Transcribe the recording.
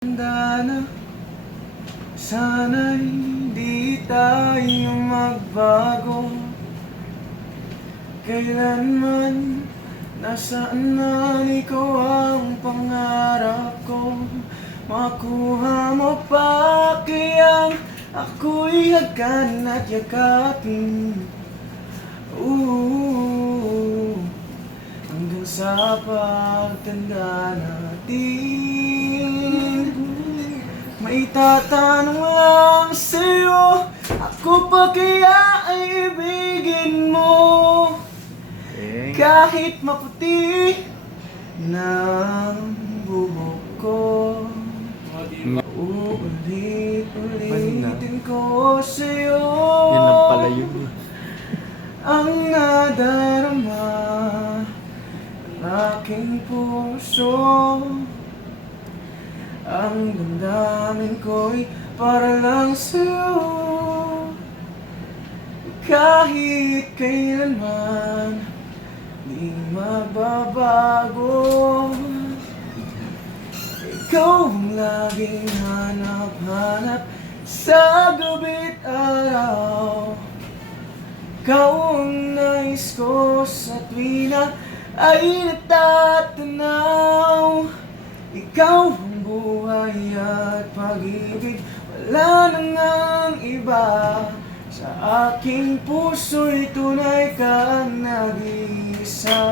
Handa na. Sana'y di tayo magbago. Kailanman Nasaan man ikaw ang pangarap ko? Makuha mo pa kaya Ako'y hagkan at yakapin? Ooh, hanggang sa pagtanda natin May tatanong lang sa'yo Ako pa kaya ay ibigin mo? Kahit maputi ng buhok ko Uulit-ulitin ko sa'yo. Yan lang pala yun. Eh. ang nadarama ng aking puso Ang damdamin ko'y para lang sa'yo. Kahit kailanman di magbabago Ikaw ang laging hanap-hanap sa gabi't araw. Ikaw ang nais ko sa tuwina ay natatanaw iba. Sa aking puso'y tunay kang nag-iisa